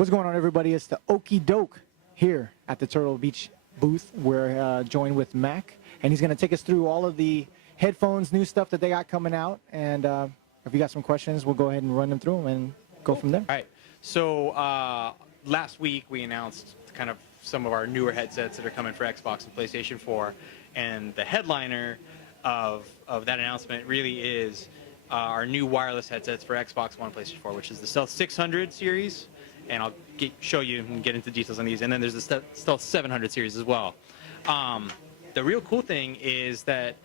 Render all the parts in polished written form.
What's going on, everybody? It's the Okie Doke here at the Turtle Beach booth. We're joined with Mac, and he's going to take us through all of the headphones, new stuff that they got coming out. And if you got some questions, we'll go ahead and run them through them and go from there. All right. So last week we announced kind of some of our newer headsets that are coming for Xbox and PlayStation 4, and the headliner of that announcement really is our new wireless headsets for Xbox One, PlayStation 4, which is the Stealth 600 series, and I'll show you and get into details on these, and then there's the Stealth 700 series as well. The real cool thing is that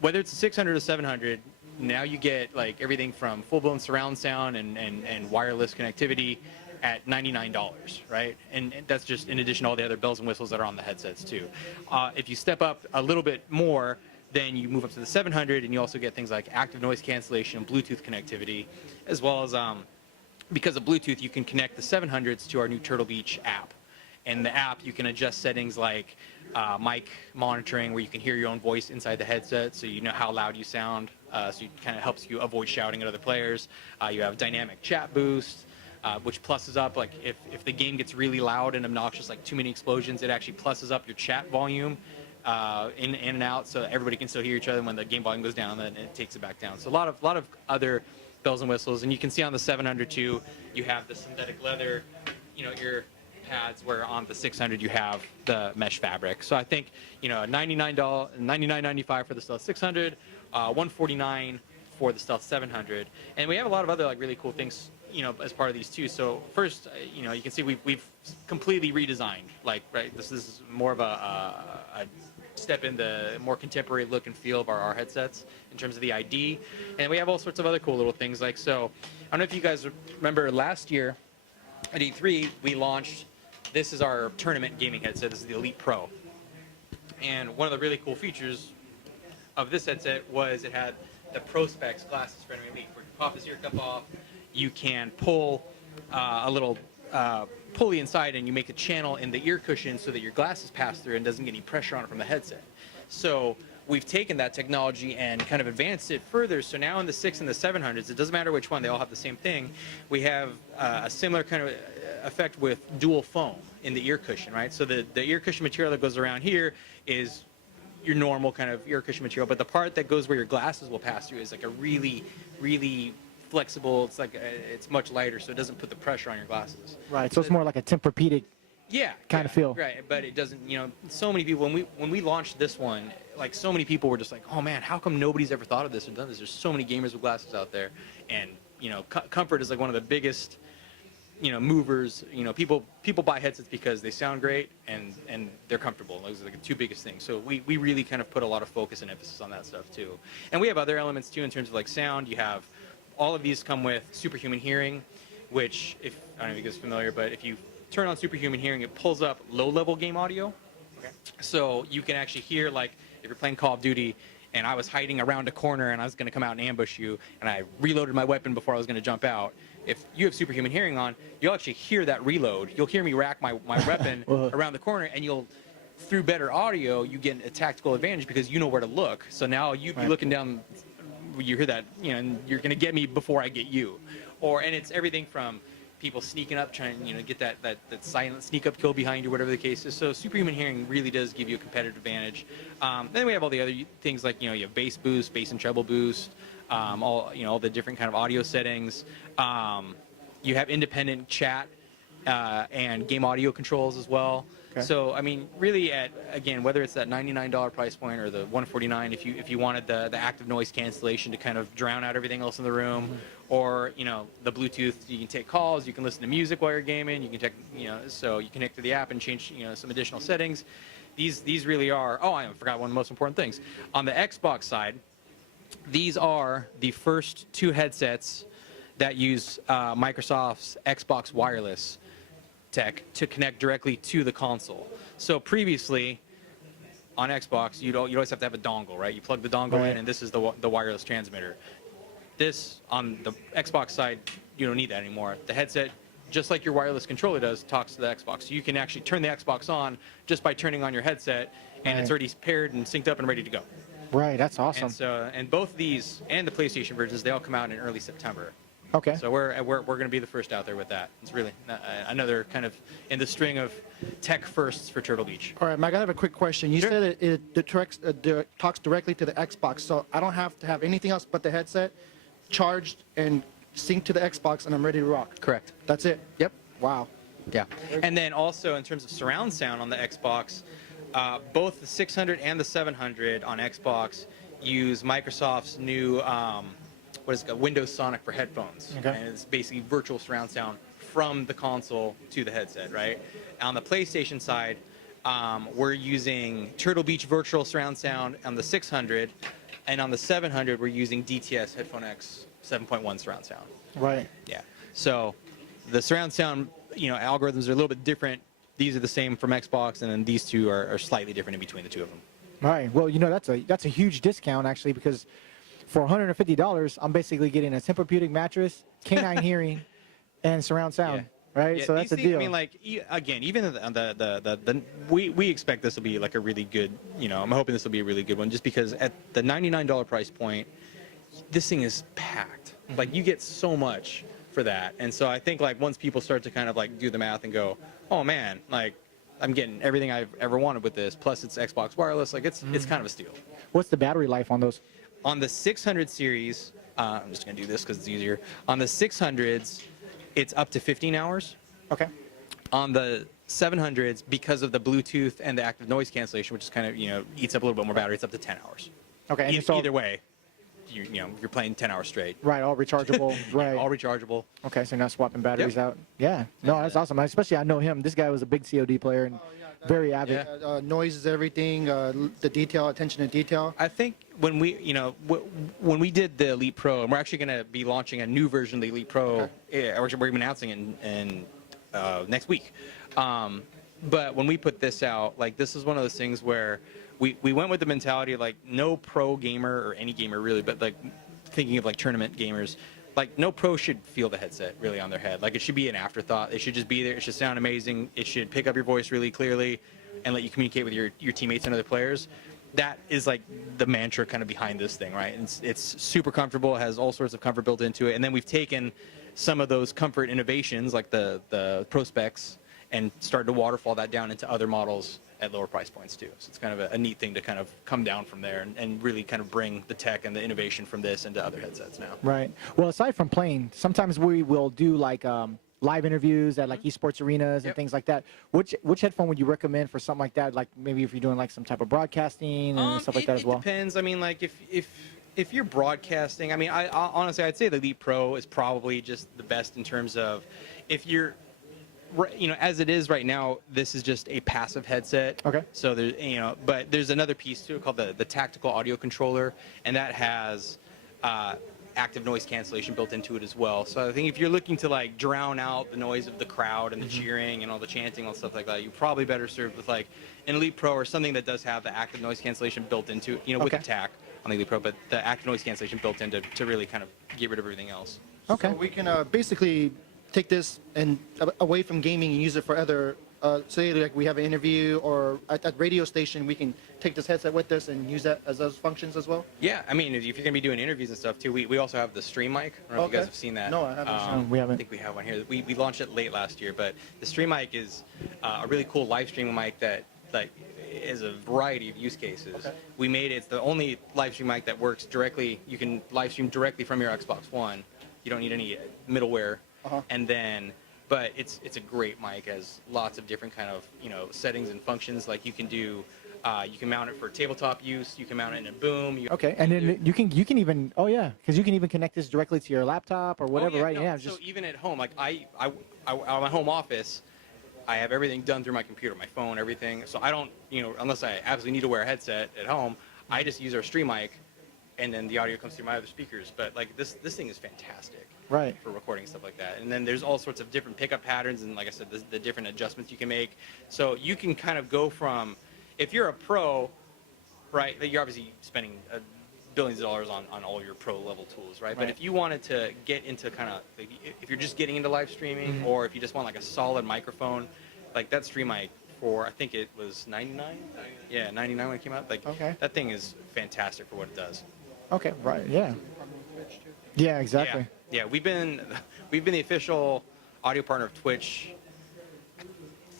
whether it's a 600 or 700, now you get like everything from full-blown surround sound and wireless connectivity at $99, right? And that's just in addition to all the other bells and whistles that are on the headsets too. If you step up a little bit more, then you move up to the 700, and you also get things like active noise cancellation and Bluetooth connectivity, as well as because of Bluetooth, you can connect the 700s to our new Turtle Beach app. And the app, you can adjust settings like mic monitoring, where you can hear your own voice inside the headset, so you know how loud you sound. So it kind of helps you avoid shouting at other players. You have dynamic chat boost, which pluses up, like if the game gets really loud and obnoxious, like too many explosions, it actually pluses up your chat volume in and out, so everybody can still hear each other. When the game volume goes down, then it takes it back down. So a lot of other bells and whistles, and you can see on the 700 too, you have the synthetic leather, ear pads, where on the 600 you have the mesh fabric. So I think $99.95 for the Stealth 600, $149 for the Stealth 700, and we have a lot of other like really cool things as part of these too. So first, you can see we've completely redesigned. This is more of a step in the more contemporary look and feel of our headsets in terms of the ID, and we have all sorts of other cool little things. I don't know if you guys remember last year at E3 we launched. This is our tournament gaming headset. This is the Elite Pro, and one of the really cool features of this headset was it had the Pro Specs glasses for enemy elite, where you pop this ear cup off. You can pull a little pulley inside, and you make a channel in the ear cushion so that your glasses pass through and doesn't get any pressure on it from the headset. So we've taken that technology and kind of advanced it further. So now in the 6 and the 700s, it doesn't matter which one, they all have the same thing. We have a similar kind of effect with dual foam in the ear cushion, right? So the ear cushion material that goes around here is your normal kind of ear cushion material, but the part that goes where your glasses will pass through is like a really, really flexible. It's like it's much lighter, so it doesn't put the pressure on your glasses. Right. So it's more like a Tempur-Pedic kind of feel. Right, but it doesn't. So many people when we launched this one, like so many people were just like, oh man, how come nobody's ever thought of this and done this? There's so many gamers with glasses out there, and comfort is like one of the biggest movers. People buy headsets because they sound great and they're comfortable. Those are like the two biggest things. So we really kind of put a lot of focus and emphasis on that stuff too. And we have other elements too in terms of like sound. You have all of these come with superhuman hearing, which I don't know if you guys are familiar, but if you turn on superhuman hearing, it pulls up low-level game audio. Okay. So you can actually hear, like if you're playing Call of Duty and I was hiding around a corner and I was going to come out and ambush you, and I reloaded my weapon before I was going to jump out. If you have superhuman hearing on, you'll actually hear that reload. You'll hear me rack my weapon around the corner, and through better audio, you get a tactical advantage because you know where to look. So now you'd be looking down, you hear that, and you're going to get me before I get you. And it's everything from people sneaking up, trying get that silent sneak up kill behind you, whatever the case is. So superhuman hearing really does give you a competitive advantage. Then we have all the other things like you have bass boost, bass and treble boost, all the different kind of audio settings. You have independent chat and game audio controls as well. Okay. So I mean, really, again, whether it's that $99 price point or the $149, if you wanted the active noise cancellation to kind of drown out everything else in the room, or the Bluetooth, you can take calls, you can listen to music while you're gaming, you can take so you connect to the app and change some additional settings. These really are. Oh, I forgot one of the most important things on the Xbox side. These are the first two headsets that use Microsoft's Xbox Wireless tech to connect directly to the console. So previously, on Xbox, you'd always have to have a dongle, right? You plug the dongle in, and this is the wireless transmitter. This, on the Xbox side, you don't need that anymore. The headset, just like your wireless controller does, talks to the Xbox. So you can actually turn the Xbox on just by turning on your headset, and it's already paired and synced up and ready to go. Right, that's awesome. And both these and the PlayStation versions, they all come out in early September. Okay. So we're going to be the first out there with that. It's really another kind of in the string of tech firsts for Turtle Beach. All right, Mike, I have a quick question. You Sure. said it talks directly to the Xbox, so I don't have to have anything else but the headset charged and sync to the Xbox, and I'm ready to rock. Correct. That's it? Yep. Wow. Yeah. And then also in terms of surround sound on the Xbox, both the 600 and the 700 on Xbox use Microsoft's new what is it called? Windows Sonic for headphones. Okay. And it's basically virtual surround sound from the console to the headset, right? On the PlayStation side, we're using Turtle Beach virtual surround sound on the 600, and on the 700 we're using DTS Headphone X 7.1 surround sound. Right. Yeah. So the surround sound, algorithms are a little bit different. These are the same from Xbox, and then these two are slightly different in between the two of them. All right. Well, that's a huge discount actually, because for $150, I'm basically getting a Tempur-Pedic mattress, canine hearing, and surround sound. Right. Yeah, So that's a these things, deal. I mean, like again, even we expect this will be like a really good. I'm hoping this will be a really good one, just because at the $99 price point, this thing is packed. Like you get so much for that, and so I think like once people start to kind of like do the math and go, oh man, like I'm getting everything I've ever wanted with this. Plus it's Xbox wireless. Like it's kind of a steal. What's the battery life on those? On the 600 series, I'm just gonna do this because it's easier. On the 600s, it's up to 15 hours. Okay. On the 700s, because of the Bluetooth and the active noise cancellation, which is kind of eats up a little bit more battery, it's up to 10 hours. Okay. And Either way, you're playing 10 hours straight. Right. All rechargeable. Right. All rechargeable. Okay. So you're not swapping batteries Yep. out. Yeah. No, that's awesome. Especially I know him. This guy was a big COD player and very avid. Yeah. Noise is everything, the detail, attention to detail. I think when we, when we did the Elite Pro, and we're actually going to be launching a new version of the Elite Pro, we're announcing in next week. But when we put this out, like this is one of those things where we went with the mentality of like no pro gamer or any gamer really, but like thinking of like tournament gamers, like no pro should feel the headset really on their head. Like it should be an afterthought. It should just be there. It should sound amazing. It should pick up your voice really clearly and let you communicate with your teammates and other players. That is like the mantra kind of behind this thing, right? And it's super comfortable. It has all sorts of comfort built into it. And then we've taken some of those comfort innovations like the Pro Specs and started to waterfall that down into other models at lower price points too. So it's kind of a neat thing to kind of come down from there and really kind of bring the tech and the innovation from this into other headsets now. Right. Well, aside from playing, sometimes we will do like live interviews at like esports arenas and Yep. things like that. Which headphone would you recommend for something like that? Like maybe if you're doing like some type of broadcasting and stuff like that as well. It depends. I mean, like if you're broadcasting, I mean, I honestly I'd say the Elite Pro is probably just the best in terms of if you're as it is right now, this is just a passive headset. Okay. So there's, but there's another piece to it called the tactical audio controller, and that has active noise cancellation built into it as well. So I think if you're looking to like drown out the noise of the crowd and the cheering and all the chanting and stuff like that, you're probably better served with like an Elite Pro or something that does have the active noise cancellation built into it, with Okay. attack on the Elite Pro, but the active noise cancellation built in to really kind of get rid of everything else. Okay. So we can basically take this and away from gaming and use it for other, say like we have an interview or at radio station, we can take this headset with us and use that as those functions as well? Yeah, I mean, if you're going to be doing interviews and stuff too, we also have the Stream Mic. I don't know if you guys have seen that. No, I haven't. We haven't. I think we have one here. We launched it late last year, but the Stream Mic is a really cool live streaming mic that like is a variety of use cases. Okay. We made it. It's the only live stream mic that works directly. You can live stream directly from your Xbox One. You don't need any middleware. And then, but it's a great mic. Has lots of different kind of settings and functions. Like you can do, you can mount it for tabletop use. You can mount it in a boom. Okay, and then you can even because you can even connect this directly to your laptop or whatever, right? No, Yeah, so even at home, like I my home office, I have everything done through my computer, my phone, everything. So I don't, unless I absolutely need to wear a headset at home, I just use our Stream Mic, and then the audio comes through my other speakers. But like this thing is fantastic. Right. For recording stuff like that. And then there's all sorts of different pickup patterns and like I said, the different adjustments you can make. So you can kind of go from, if you're a pro, right, you're obviously spending billions of dollars on all of your pro level tools, right? But if you wanted to get into kind of, like, if you're just getting into live streaming or if you just want like a solid microphone, like that Stream Mic for, I think it was 99? Yeah, 99 when it came out. Like Okay. that thing is fantastic for what it does. Okay. Right. Yeah. Twitch too. Yeah, exactly. Yeah, we've been the official audio partner of Twitch, I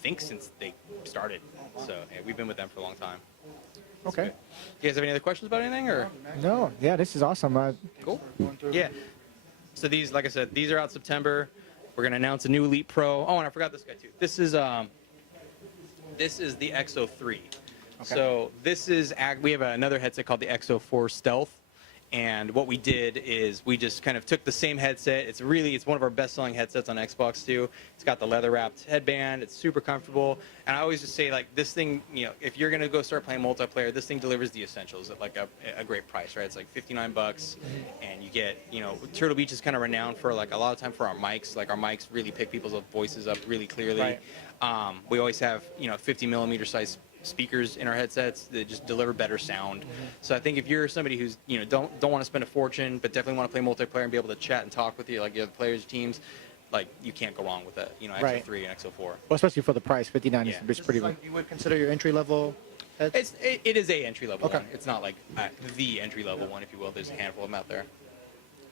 think, since they started. So yeah, we've been with them for a long time. It's Okay. good. You guys have any other questions about anything, or No, yeah, this is awesome. cool? Yeah. So these, like I said, these are out September. We're gonna announce a new Elite Pro. Oh, and I forgot this guy too. This is the XO3. So this is we have another headset called the XO4 Stealth. And what we did is we just kind of took the same headset. It's one of our best-selling headsets on Xbox too. It's got the leather-wrapped headband. It's super comfortable. And I always just say, like, this thing, you know, if you're gonna go start playing multiplayer, this thing delivers the essentials at like a great price, right? It's like $59, and you get, you know, Turtle Beach is kind of renowned for, like, a lot of time for our mics. Like, our mics really pick people's voices up really clearly. Right. We always have, you know, 50mm size speakers in our headsets that just deliver better sound. So I think if you're somebody who's, you know, don't want to spend a fortune but definitely want to play multiplayer and be able to chat and talk with you like the other players, teams, like, you can't go wrong with that. You know, Right. XO3 and XO4. Well, especially for the price, 59 Yeah. is This pretty is good. like you would consider your entry level head. It is a entry level Okay. one. It's not like the entry level one, if you will. There's a handful of them out there.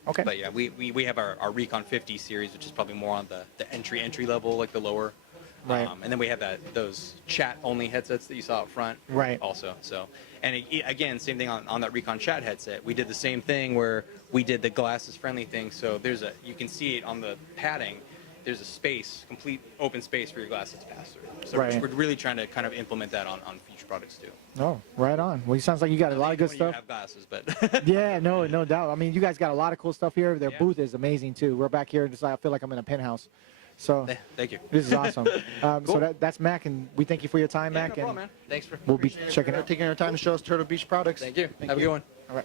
Okay. But yeah, we have our Recon 50 series, which is probably more on the entry level, like the lower. Right. And then we have those chat only headsets that you saw up front. Right. Also, so, and again, same thing on that Recon chat headset. We did the same thing where we did the glasses friendly thing. So you can see it on the padding. There's a space, complete open space for your glasses to pass through. So Right. we're really trying to kind of implement that on future products too. Oh, right on. Well, it sounds like you got a lot of good When stuff. You have glasses, but Yeah, no doubt. I mean, you guys got a lot of cool stuff here. Their Yeah. booth is amazing too. We're back here, just I feel like I'm in a penthouse. So thank you. this is awesome. Cool. So that's Mac, and we thank you for your time, Yeah, Mac. no problem, and man. Thanks for. we'll be appreciate it. checking For out. taking our time to show us Turtle Beach products. Thank you. Have a good one. All right.